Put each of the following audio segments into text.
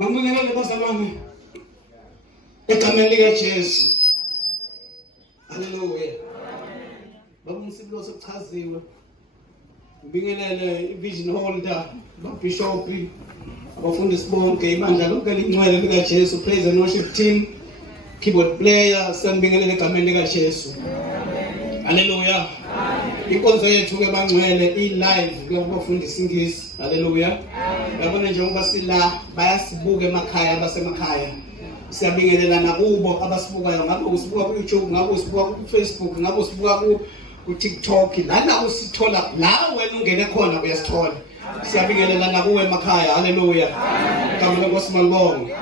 Ngibingelele bazalwane egameni likaJesu. Haleluya. Baba umsibilo sokuchaziwe. Ngibingelele ivision holder, babishop, abafundisi bonke, ibandla lonke lingcwele likaJesu, praise and worship team, keyboard player, sanibingelele egameni likaJesu. Haleluya. Inkonzo yethu ke bangcwele i-live kubafundisi Ingisi. Haleluya. Yabona njengoba sila bayasibuka emakhaya abasemakhaya. Siyabingelela nakubo abasibukayo, ngabe usibuka ku YouTube, ngabe usibuka ku Facebook, ngabe usibuka ku TikTok, lana usithola la wena ungene khona uyasithola. Siyabingelela nakuwe emakhaya. Haleluya. Ngicela ukusimalibonga.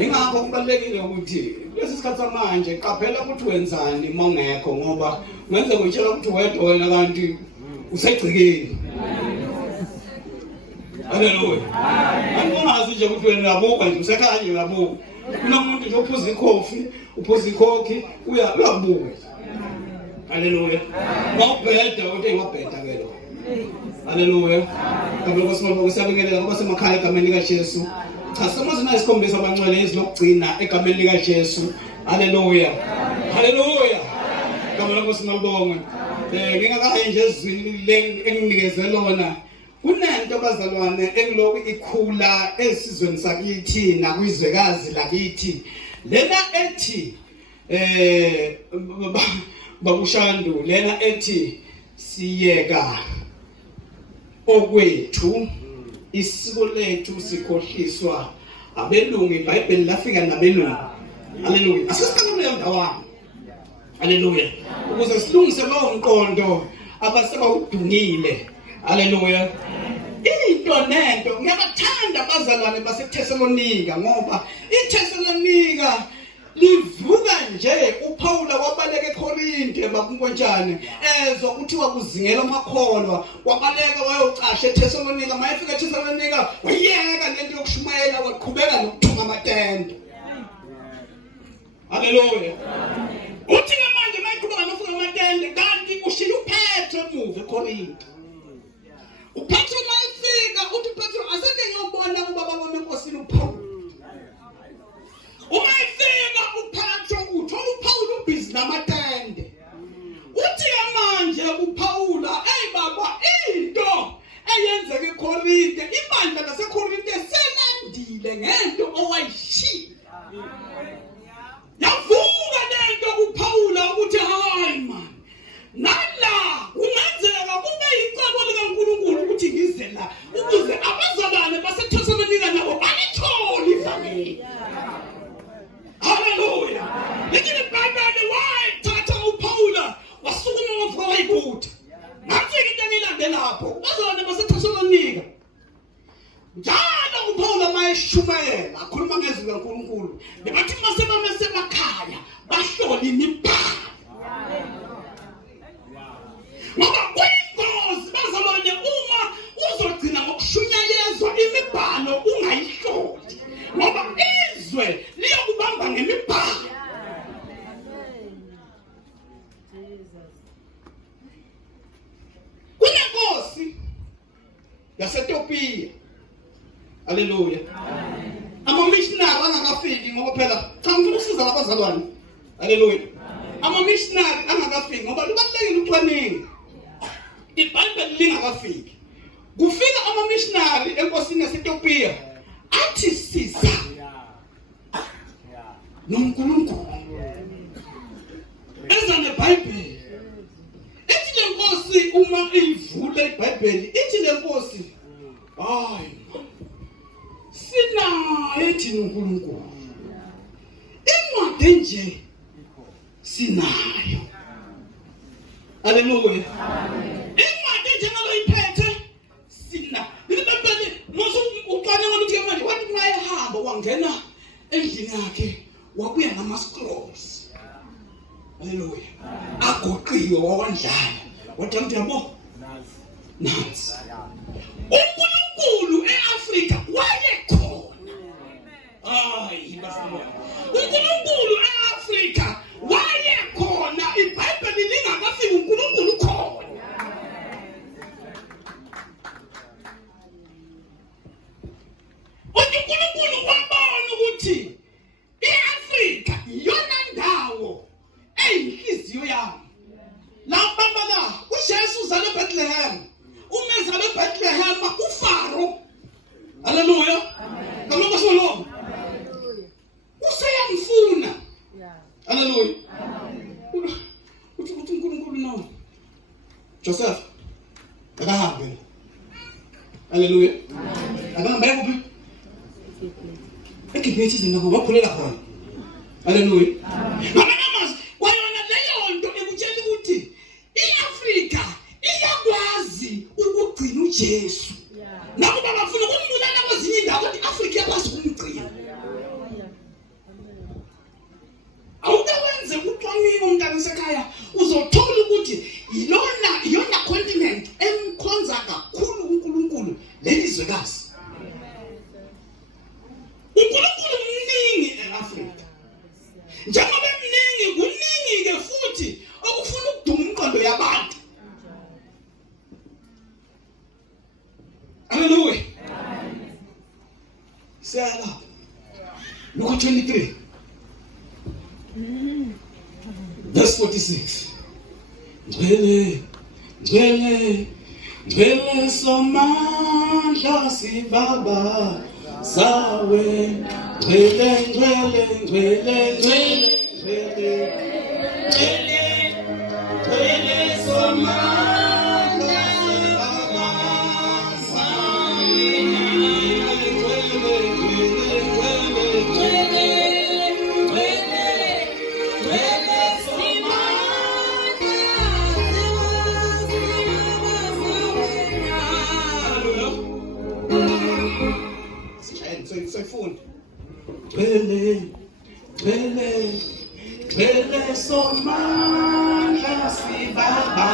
Ingakho kubalekile ukuthi lesi sikhathi manje qaphela ukuthi wenzani mongekho, ngoba wenza kutshela ukuthi wedwa wena kanti usegcikeni. Haleluya. Angazi nje ukuthi wena uyabuka nje usekhanye uyabuka. Kunomuntu nje uphuza ikhofi, uphuza ikhokhi, uyabuka. Haleluya. Ngobheda uthi ngobheda ke lo. Haleluya. Ngabona kwasimabonga siyabingelela ngoba semakhaya egameni likaJesu. Cha samazina isikhombisa abangcwele ezilokugcina egameni likaJesu. Haleluya. Haleluya. Ngabona kwasimabonga. Ngingakayi nje ezwini enginikeze lona. Kunento bazalwane engiloko ikhula esizweni sakithi nakwizwekazi lakithi. Lena ethi babushandu, lena ethi siyeka okwethu isiko lethu sikhohliswa abelungu. iBhayibheli lafika nabelungu. Haleluya. Asisiqale ndawana. Haleluya. Ukuze silungise lowo mqondo abasebawudungile. Haleluya. Into nento ngiyabathanda abazalwane baseThesalonika, ngoba iThesalonika livuka nje uPaul wabaleka eKorinte bakunkonjane ezwa kuthiwa kuzingela amakholwa, wabaleka wayocasha eThesalonika. Mayefika eThesalonika wayeka lento yokushumayela, waqhubeka nokuthunga amatende. Haleluya. Uthi manje mayiqhubeka nokuthunga amatende kanti ushila uPetro emuva eKorinte. uPetro mayefika uthi uPetro aseke ngiyobona ubaba wami enkosini uPaul. Umayefika uPetro uthola uPaul ubhizi namatende. Uthi manje uPaul baba into eyenzeke eKorinte, ibandla laseKorinte selandile ngento owayishila. Yavuka lento uPaul ukuthi hayi man, nala kungenzeka kube yicebo likaNkulunkulu ukuthi ngize la ukuze abazalwane baseThesalonika nabo balithole ivangeli. Haleluya. Lakini baadaye wayithatha uPaul wasukuma wafika wayibutha. Nansi into engilandela lapho abazalwane baseThesalonika. Njalo uPaul mayeshumayela akhuluma ngezwi likaNkulunkulu, bebathi mase bamesemakhaya bahlola imibhalo. Ngoba kuyingozi bazalwane uma uzogcina ngokushunyayezwa imibhalo ungayihloli, ngoba izwe liyokubamba ngemibhalo. Kunenkosi yaseTopiya. Haleluya. Ama-missionary angakafiki, ngoba phela cha ngifuna ukusiza abazalwane. Haleluya. Ama-missionary angakafiki ngoba lubalulekile ucwaningo. iBhayibheli lingakafiki, kufika ama-missionary enkosini yaseTopiya athi siza noNkulunkulu eza neBhayibheli. Ithi le nkosi uma ivula iBhayibheli ithi le nkosi hayi sinayo ethi uNkulunkulu, incwadi nje sinayo. Haleluya. Incwadi njengalo iphethe sina. Ngibambele musu ucwaninga ukuthi manje wathi mayehamba wangena endlini yakhe wabuya nama-scrolls. Haleluya. Agoqiwe wawandlala. Wathi mntu yabo nansi uNkulunkulu eAfrika wayekhona. Hayi bafana. uNkulunkulu eAfrika wayekhona. iBhayibheli lingakafiki uNkulunkulu khona. Hallelujah. Akangibeka kuphi? EGibhithe izinto ngakhulela khona. Hallelujah. Ngamanye kwayona leyo nto ekutshela ukuthi iAfrika iyakwazi ukugcina uJesu. Nakuba bafuna ukumbulala kwezinye indawo kodwa iAfrika iyakwazi ukumgcina. Awukawenze ucwaningo umntana sekhaya uzothola ukuthi iyona continent emkhonza kakhulu uNkulunkulu lelizwekazi. uNkulunkulu mningi eAfrika. Njengoba mningi kuningi ke futhi okufuna ukuduma umqondo yabantu. Hallelujah. Siyala. Luka 23. Verse 46. Ngcwele somandla sibaba sawe. Ngcwele somandla sibaba sawe. Sayfunda. Ngcwele somandla sibaba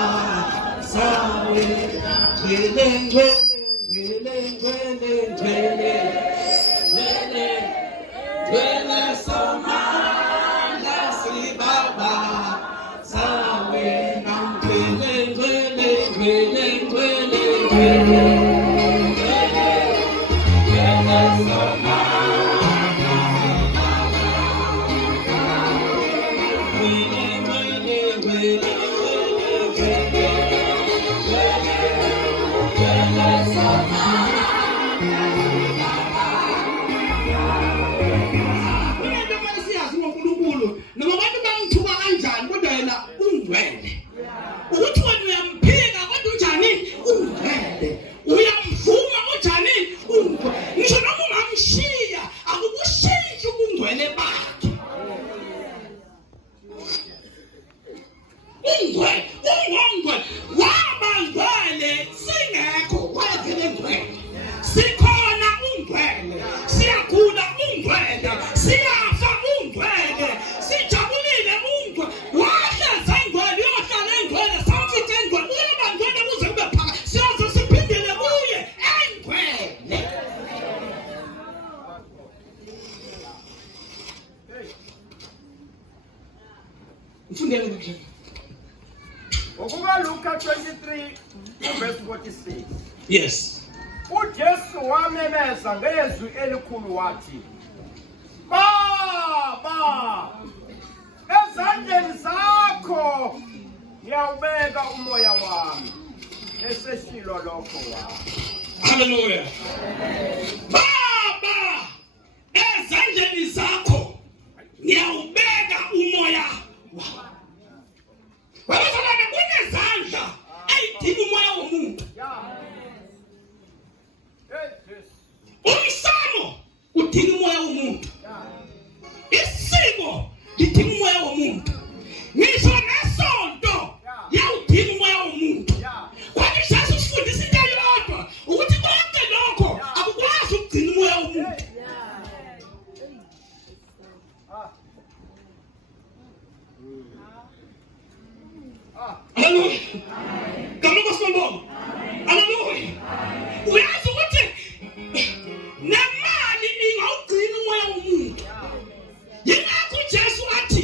sawe. Ngcwele somandla sibaba sawe. Luka 23 verse 46. Yes. uJesu wamemeza ngezwi elikhulu wathi, Baba, ezandleni zakho ngiyawubeka umoya wami. Eseshilo lokho wami. Hallelujah. Baba, ezandleni zakho ngiyawubeka umoya wami. Wabona kunezandla ayidinga umoya womuntu. Umsamo udinga umoya womuntu. Isiko lidinga umoya womuntu. Ngisho nesonto yawudinga umoya womuntu. Kwathi Jesu usifundisa into eyodwa ukuthi konke lokho akukwazi ukugcina umoya womuntu. Hallelujah. Kamuko sibonga. Hallelujah. Uyazi ukuthi nemali ingawugcina umoya womuntu. Yingakho Jesu athi,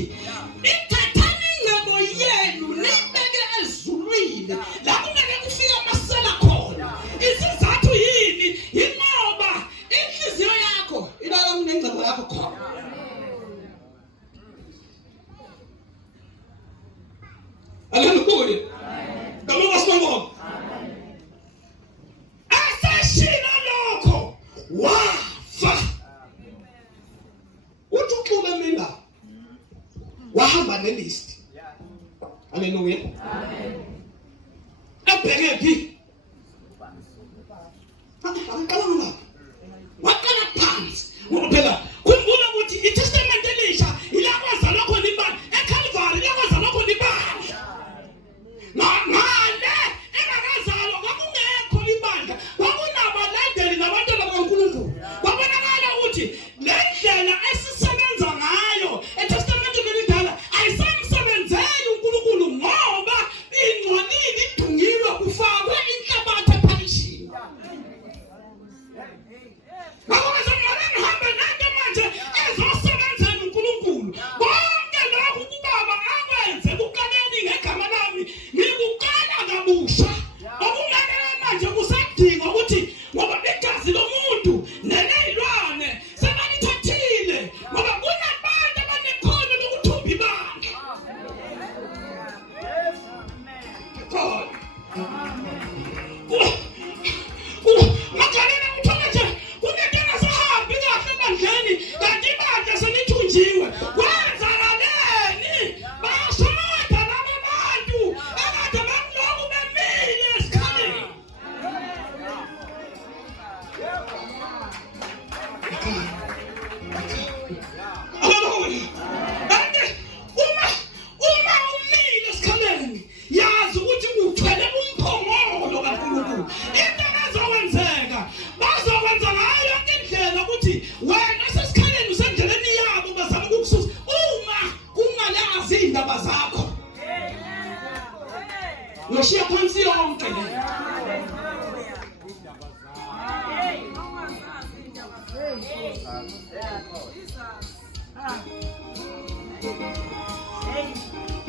"Ithathani ingcebo yenu nibeke ezulwini, la kungeke kufike amasela khona." Isizathu yini? Ingoba inhliziyo yakho ilala kunengcebo yakho khona. Hallelujah. Kamuko sibonga. Asashila lokho wafa. Uthi uxube mina wahamba nelist. Hallelujah. Amen. Abheke phi? Ngakho ngihambe nanke manje ezosebenzela uNkulunkulu. Konke lokhu ubaba akwenze kuqaleni ngegama lami ngikukala kabusha. Okungenela manje kusadinga ukuthi ngoba igazi lomuntu nelilwane sebalithathile ngoba kunabantu abanekhono lokuthumba ibandla. Makalena uthola nje kunento engasahambi kahle ebandleni kanti ibandla selithunjiwe. Kwenzakaleni? Bashoda laba bantu akade bamloku bemile esikhaleni. Kanti uma umile esikhaleni yazi ukuthi uthwele umphongolo kaNkulunkulu. Into ezokwenzeka bazokwenza ngayo yonke indlela ukuthi wena sesikhaleni usendleleni yabo bazama ukukususa uma ungalazi indaba zakho. Yoshiya phansi yonke le.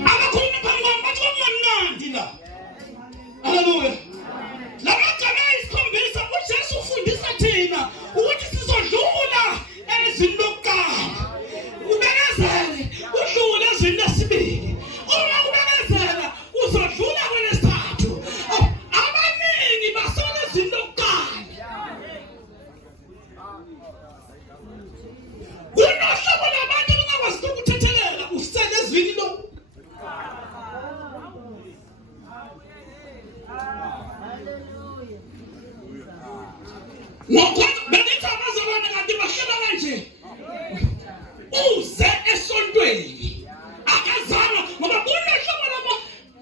Abakhuluma phambi kwami bathi kumnandi la. Haleluya. Lamagama ayisikhombisa uJesu ufundisa thina ukuthi sizodlula ezini lokuqala. Ubekezele udlule ezini lesibili. Uma ubekezela uzodlula kwelesithathu. Abaningi basola ezini lokuqala. Kunohlobo labantu abangakwazi ukuthethelela usele ezini lokuqala. Ngokwenza benithi abazalwane kanti bahlala kanje uze esontweni akazama ngoba kunohlobo labo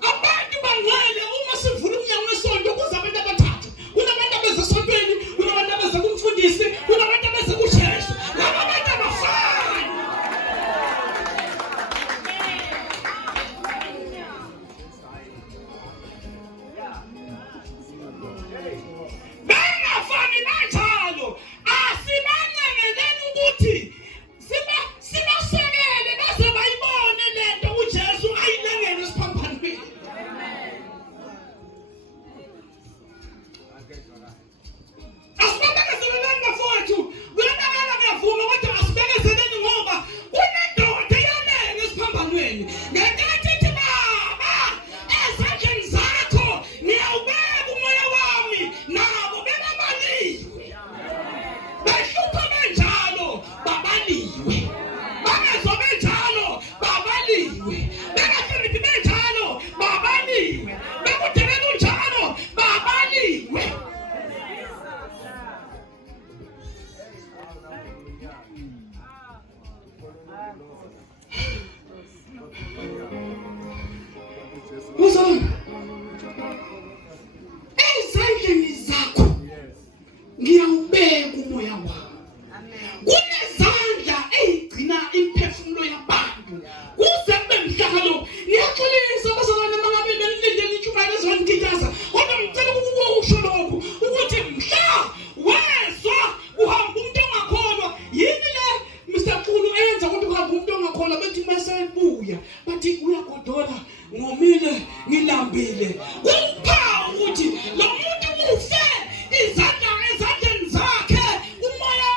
abantu bangcwele uma sivula umnyango wesonto kuza abantu abathathu. Kunabantu abeze esontweni, kunabantu abeze kumfundisi, kunabantu abeze kuJesu. Laba bantu abafani. Bengafani kanjalo. Asibanyengeleni ukuthi sibasekele baze bayibone lento uJesu ayilengele esiphambanweni. Asibekezeleleni bafowethu. Kuyabakala ngiyavuma kodwa asibekezeleni ngoba kunendoda eyalenga esiphambanweni. Ngenkathi ithi Baba ezandleni zakho ngiyawubeka umoya wami nabo bebabaliwe. Behlupha benjalo babaliwe. Bangezwa benjalo babaliwe. Bengahloniphi benjalo babaliwe. Bekudele kunjalo babaliwe. Uzona ezandleni zakho ngiyawubeka umoya wami. Kunezandla ezigcina imphefumulo yabantu kuze kube mhlaka lo. Ngiyaxolisa abazalwane mangabe benilindele intshumayelo ezonitikaza kodwa ngicela ukukusho lokhu ukuthi mhla wezwa uhamba umuntu ongakholwa yini le Mr. Xulu eyenza ukuthi uhamba umuntu ongakholwa bethi masebuya bathi uyagodola ngomile ngilambile. Uphawu ukuthi lo muntu ufe ezandleni zakhe umoya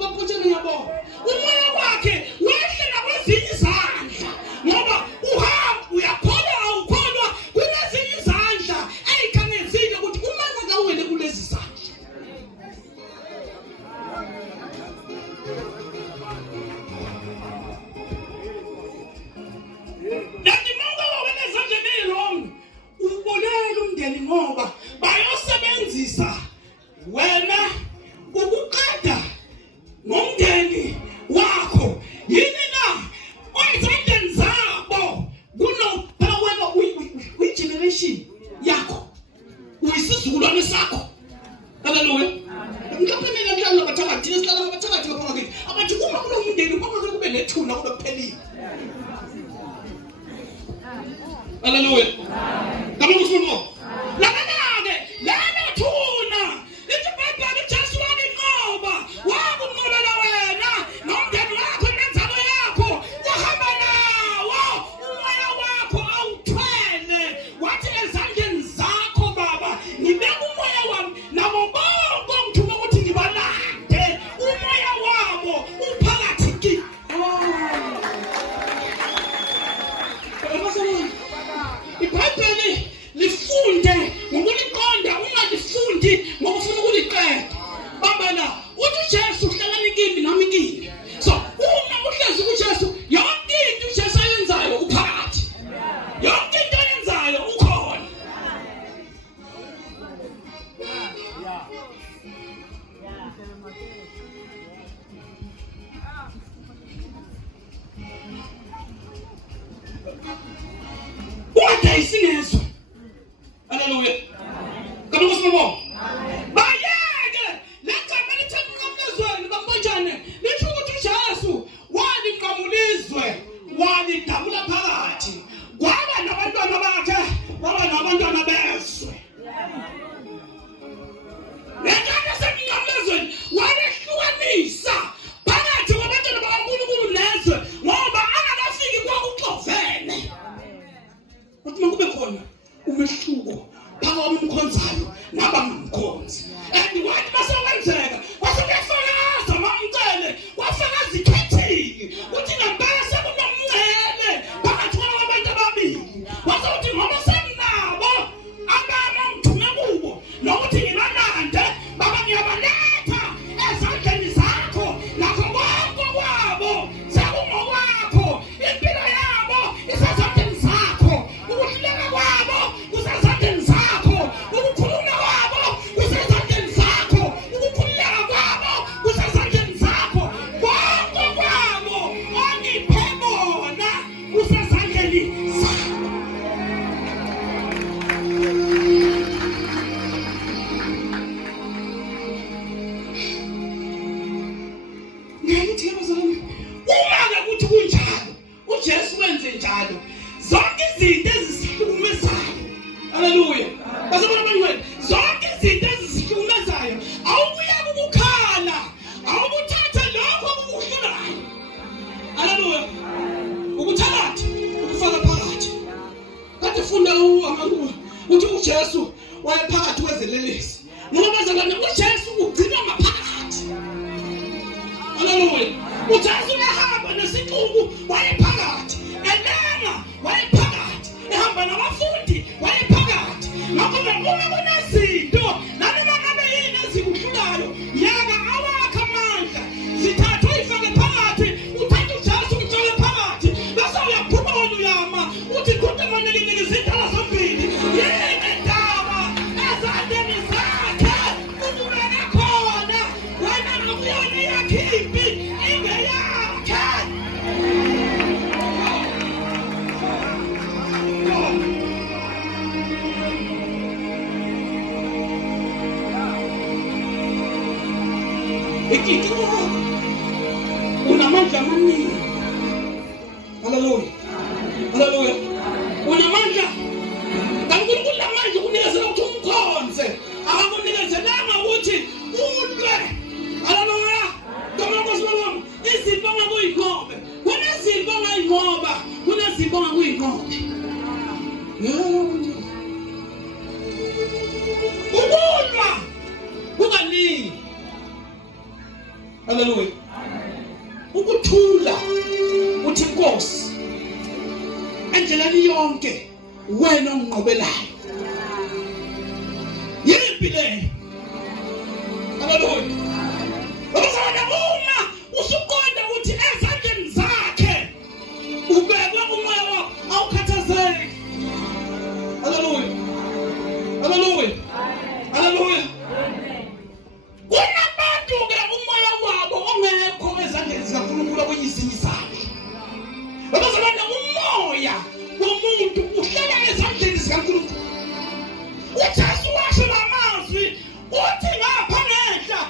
baphotshele ngiyabonga umoya wakhe wehle nakwezinye izandla ngoba uhamba uyakholwa awukholwa kunezinye izandla ezikhangezile ukuthi umandla kawele kulezi zandla. Kanti monga wena ezandleni ezilongo ubonela umndeni ngoba bayosebenzisa wena ukuqeda ngomndeni wakho. Yini na ezandleni zabo kunophela uyi-generation yakho uyisizukulwane sakho. Haleluya. Ngikaphendela kanjalo abathakathi esihlala abathakathi ngapha ngakithi abathi uma kunomndeni kwakho kube nethuna kulophelile. Haleluya. Kamu mfumo. La thuna. Lithi Bible uJesu What I sing is hallelujah. Come on, some more. But yeah, let's have many times one. Bambojane, let's go to Chasu. Wadi kamulizwe, wadi tabula parati. Wala na wanda na bake, wala na wanda na beswe. Nenda sasa kamulizwe, wala kuanisa. Parati wabata na bangulu nezwe. Ngoba ana nafiki kwa kutovene. Uthi khona umehluko phakathi umkhonzayo nabamkhonzi. And wathi basekwenzeka wasebefakaza mamcele wafakaza ikhethiki uthi ngempela sekunomncele phakathi kwabantu ababili wasokuthi ngoba senabo abamngithume kubo nokuthi ngibanande baba ngiyabaletha ezandleni zakho nakho konke kwabo sekungokwakho impilo yabo isezandleni zakho ukuhluleka kwabo kusezandleni zakho ukukhuluma kwabo kusezandleni zakho ukukhululeka kwabo kusezandleni zakho konke kwabo ongiphe bona kusezandleni zakho. Ngiyakuthi bazalwane, uma ukuthi kunjalo uJesu wenze njalo zonke izinto ezisihlukumezayo, haleluya, bazabona abangcwele, zonke izinto ezisihlukumezayo awubuya ukukhala, awubuthatha lokho okukuhlulayo, haleluya, ukuthakathi ukufaka phakathi. Kade funda uHamakuwa uthi uJesu wayephakathi kwezelelesi. Ngoba bazalwane uJesu ugcina maphakathi. Haleluya. uJesu ehamba nesixuku wayephakathi, elanga wayephakathi, ehamba nabafundi wayephakathi. Ngakho uma kunezinto nanoma ngabe yini ezikuhlulayo yaka awakha amandla zithatha uyifake phakathi, uthatha uJesu umfake phakathi, bese uyaphuma wena uyama uthi kodwa manje nginike izindaba zombili yini indaba ezandleni zakhe ububeka khona wena nokuyona yakhiphi ingeyakhe. Ikitu unamandla amaningi, haleluya, haleluya, unamandla kaNkulunkulu lamandla ukunikeza ukuthi umkhonze, akakunikezelanga ukuthi ulwe, haleluya. Kama ngosibona izipho ngakuyinqobe, kunezipho ngayinqoba, kunezipho ngakuyinqobe. Ukulwa kukaningi, haleluya. Ukuthula uthi Nkosi endleleni yonke wena onginqobelayo. Yiphi le? Haleluya. Bazalwane, uma usuqonda ukuthi ezandleni zakhe ubekwe umoya wakho awukhathazeki. Haleluya. Haleluya. Haleluya. Kunabantu-ke umoya wabo ongekho ezandleni zikaNkulunkulu okuyisinyisana. Bazalwane, umoya womuntu uhlala ezandleni zikaNkulunkulu. uJesu washo lamazwi uthi ngapha ngehla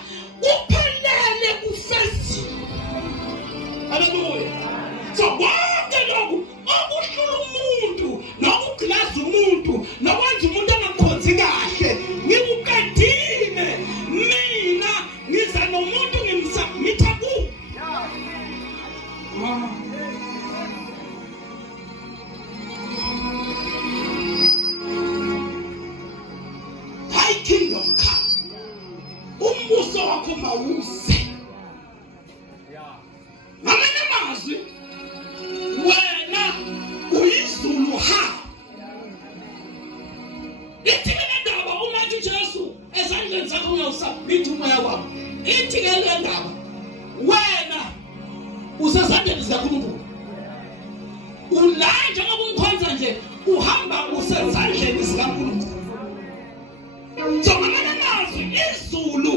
kuphelele kufezile. Haleluya. So konke lokhu okuhlula umuntu nokuglaza umuntu nokwenza umuntu angakhonzi kahle ngikuqedile mina, ngiza nomuntu ngimsubmitha kuye. Thy kingdom come, umbuso wakho mawuze. Ngamanye amazwi, wena uyizulu ha. Ithi le ndaba uma uJesu ezandleni zakho uyawusubmit umoya wakho. Ithi le ndaba wena usezandleni zikaNkulunkulu. Ulanje ngoba umkhonza nje uhamba usezandleni zikaNkulunkulu. So ngamanye amazwi izulu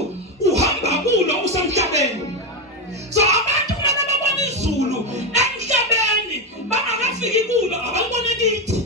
bafike kulo abalibona kithi.